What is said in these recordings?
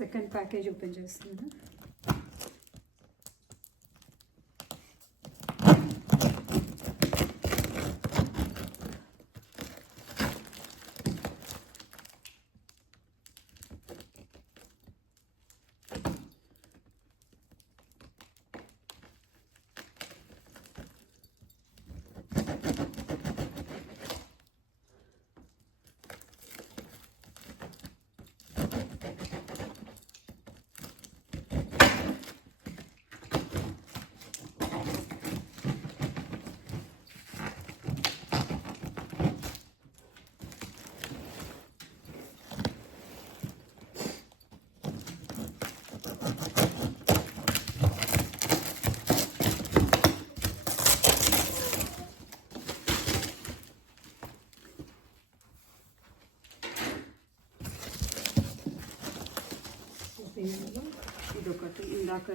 Second package open చేస్తున్నాను. ఇదొకటి ఇందాక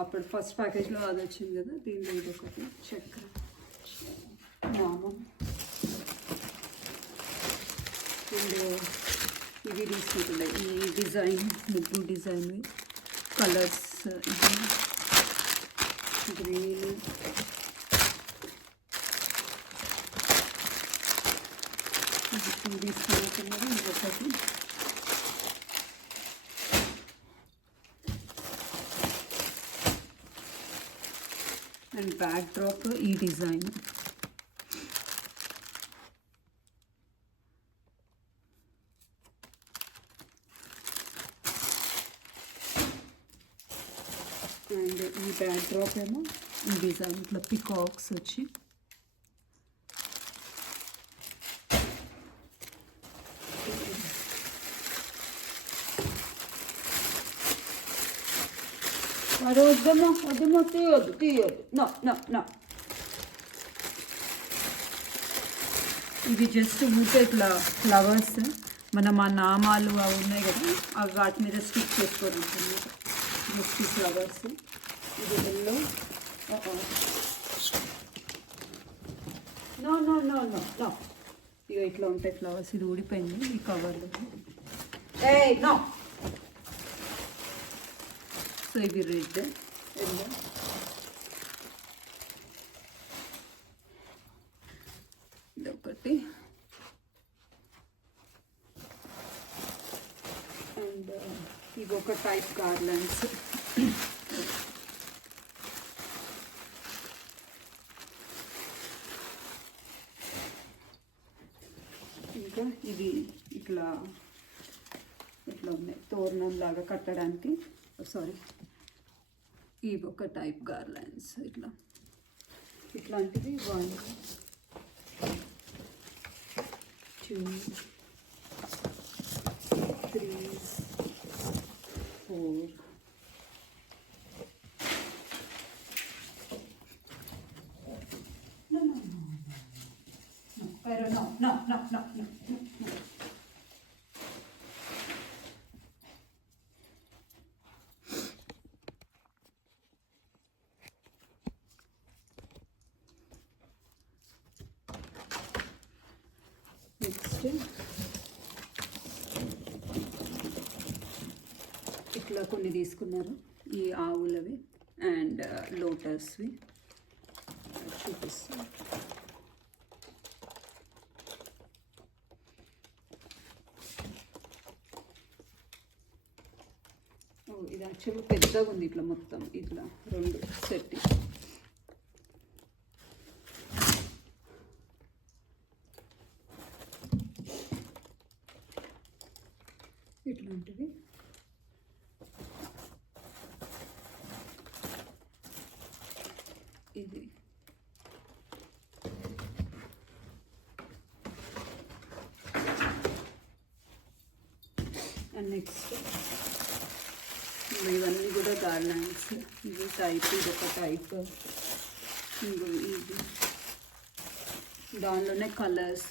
అప్పుడు ఫస్ట్ ప్యాకేజ్లో అది వచ్చింది కదా, దీనిలో ఇదొకటి చక్ర నామం. అండ్ ఇవి తీసుకుంటుండే ఈ డిజైన్, ముగ్గు డిజైన్ కలర్స్, ఇది గ్రీన్, ఇది తీసుకుంటున్నారు. ఇంకొకటి అండ్ బ్యాక్ డ్రాప్ ఈ డిజైన్. అండ్ ఈ బ్యాక్ డ్రాప్ ఏమో ఈ డిజైన్ ఇట్లా పికాక్స్ వచ్చి అరే వద్దమ్మా వద్దమ్మా, తీయొద్దు తీయొద్దు, నో నో నో. ఇవి జస్ట్ ఊటే ఇట్లా ఫ్లవర్స్, మనం ఆ నామాలు అవి ఉన్నాయి కదా, అవి వాటి మీద స్టిక్ చేసుకొని ఉంటుంది జస్ట్ ఫ్లవర్స్. ఇది yellow, no no no no no. ఇక ఇట్లా ఉంటాయి ఫ్లవర్స్. ఇది ఊడిపోయింది ఈ కవర్లో. ఏ నో. సో ఇవి రెడ్, ఎల్లో, ఇదొకటి. అండ్ ఇవి ఒక టైప్ గార్లెండ్స్. ఇంకా ఇది ఇట్లా ఇట్లా ఉన్నాయి తోరణం లాగా కట్టడానికి. సారీ, ఇవి ఒక టైప్ గార్లెండ్స్. ఇట్లాంటివి 1 2 3 4 no no no no pero no no no no no no. ఇట్లా కొన్ని తీసుకున్నారు, ఈ ఆవులవి అండ్ లోటస్వి చూపిస్తాను. ఇది యాక్చువల్గా పెద్దగా ఉంది, ఇట్లా మొత్తం ఇట్లా 2 సెట్. ఇట్లాంటివి ఇది అండ్ నెక్స్ట్ ఇవన్నీ కూడా గార్లాండ్స్. ఇది టైప్, ఇది ఒక టైప్. ఇంకో ఇది దానిలోనే కలర్స్.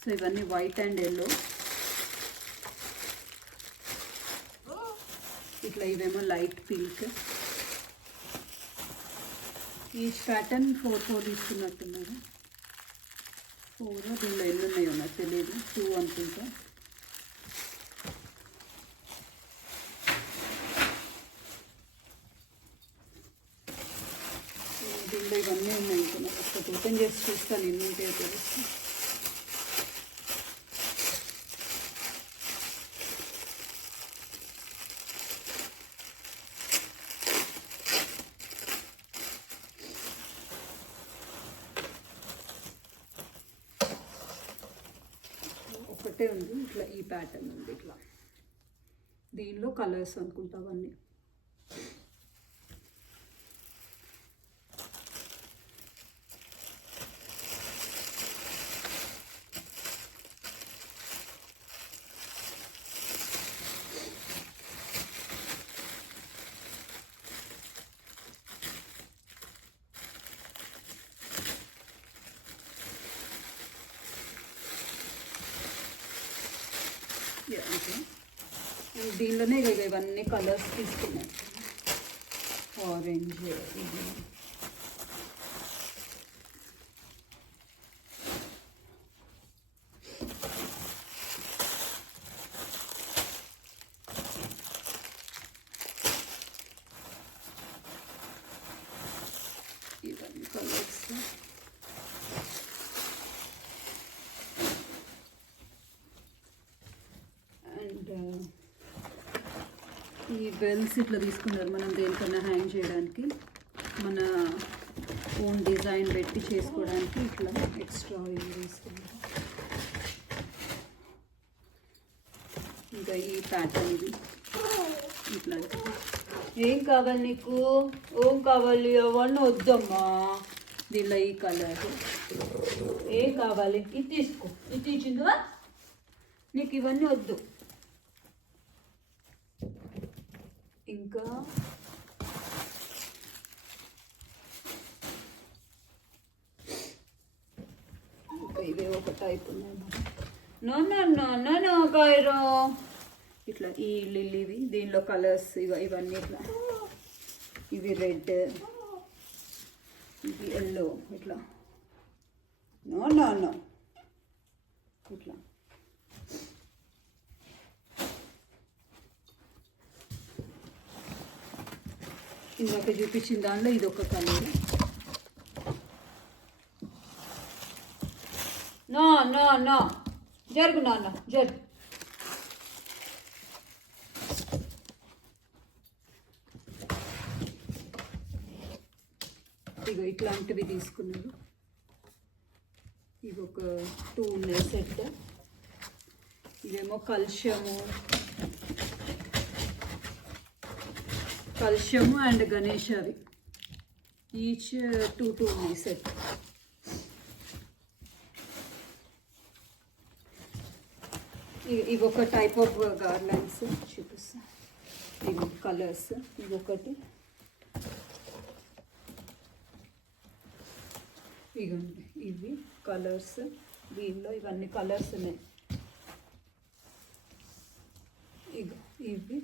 సో ఇవన్నీ వైట్ అండ్ ఎల్లో. ఇట్లా ఇవేమో లైట్ పింక్. ఈచ్ ప్యాటర్న్ 4 తీసుకున్నట్టున్నారు. 4 దీనిలో ఎన్ని ఉన్నాయో నాకు తెలియదు, 2 అనుకుంటా. తీసి చూస్తాను ఎన్ని ఉంటాయో తెలుసు. ఒకటే ఉంది ఇట్లా, ఈ ప్యాటర్న్ ఉంది ఇట్లా. దీనిలో కలర్స్ అనుకుంటా అవన్నీ. దీనిలోనే ఇవన్నీ కలర్స్ తీసుకున్నాను. ఆరెంజ్, ఇది ఇవన్నీ కలర్స్. అండ్ ఈ బెల్స్ ఇట్లా తీసుకున్నారు మనం దేనికన్నా హ్యాంగ్ చేయడానికి, మన ఓన్ డిజైన్ పెట్టి చేసుకోవడానికి. ఇట్లా ఎక్స్ట్రా ఇవి తీసుకున్నారు. ఇంకా ఈ ప్యాటర్న్ ఇది ఇట్లాంటి. ఏం కావాలి నీకు? ఏం కావాలి? అవన్నీ వద్దమ్మా. దీనిలో ఈ కలర్ ఏం కావాలి? ఇది తీసుకో. ఇది తీసిందా? నీకు ఇవన్నీ వద్దు. ఇంకా ఇవే ఒక టైప్ ఉన్నాయి. No no no no no కైరో. ఇట్లా ఈ లిల్లీవి, దీనిలో కలర్స్ ఇవన్నీ ఇట్లా. ఇవి రెడ్, ఇది ఎల్లో. ఇట్లా నో నో నో ఇట్లా. ఇందాక చూపించిన దానిలో ఇది ఒక కలర్. నో నో నో జరుగు నాన్న జరుగు. ఇగో ఇట్లాంటివి తీసుకున్నారు. ఇవి ఒక 2 ఉన్నాయి సెట్. ఇవేమో కలుష్యము అండ్ గణేష్. అవి ఈచ్ 2 ఉన్నాయి సెట్. ఇవి ఒక టైప్ ఆఫ్ గార్లాండ్స్ చూపిస్తా. ఇవి కలర్స్. ఇవి ఒకటి, ఇవ్వండి ఇవి కలర్స్. దీనిలో ఇవన్నీ కలర్స్ ఉన్నాయి. ఇవి ఇవి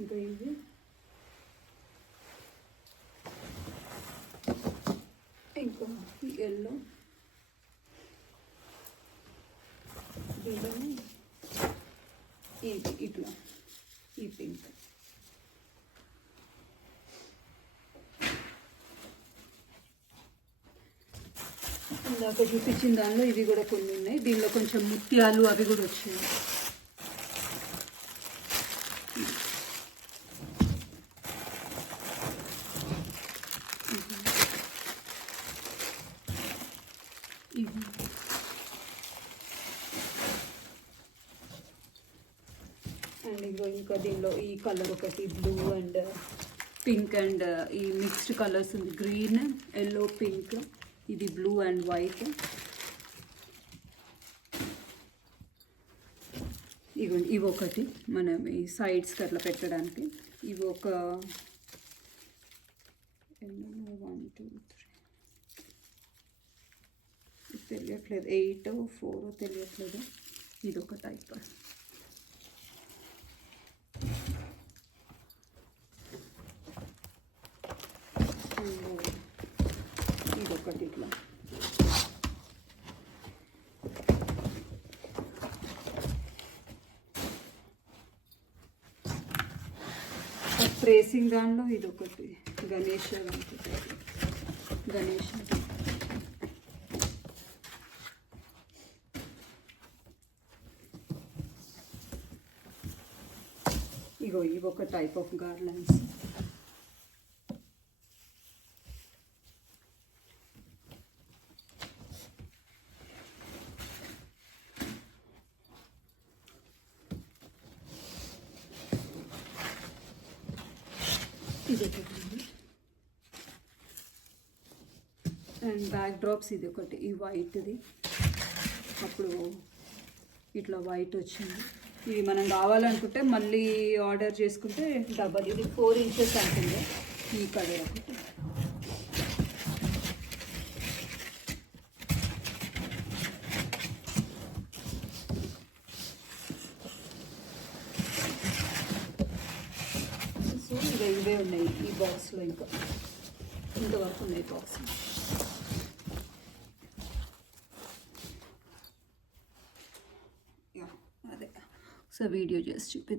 ఇంకా ఇవి ఇంకా ఎల్లో. దీనిలోనే ఇది ఇట్లా ఈ పింక్. ఇందాక చూపించిన దానిలో ఇవి కూడా కొన్ని ఉన్నాయి. దీనిలో కొంచెం ముత్యాలు అవి కూడా వచ్చాయి. అండ్ ఇగో ఇంకా దీనిలో ఈ కలర్ ఒకటి బ్లూ అండ్ పింక్ అండ్ ఈ మిక్స్డ్ కలర్స్ ఉంది. Green, yellow, pink. ఇది బ్లూ అండ్ వైట్. ఇవి ఒకటి మనం ఈ సైడ్స్కి అట్లా పెట్టడానికి. ఇవి ఒక 1 2 3 తెలియట్లేదు, 8 4 తెలియట్లేదు. ఇది ఒక టైప్. ఇదొకటి ఇట్లా. ట్రేసింగ్ దానిలో ఇది ఒకటి గణేష్ గణేష్ ఇగో ఇవి ఒక టైప్ ఆఫ్ గార్లెండ్స్. ఇది ఒకటి అండ్ బ్యాక్ డ్రాప్స్ ఇది ఒకటి ఈ వైట్ది అప్పుడు ఇట్లా వైట్ వచ్చింది. ఇది మనం కావాలనుకుంటే మళ్ళీ ఆర్డర్ చేసుకుంటే డబల్. ఇది 4 ఇంచెస్ అంటుంది ఈ కలర్ ఒకటి. సో ఇవే ఉన్నాయి ఈ బాక్స్లో, ఇంతవరకు ఉన్నాయి బాక్స్. అదే సో వీడియో చేసి చూపి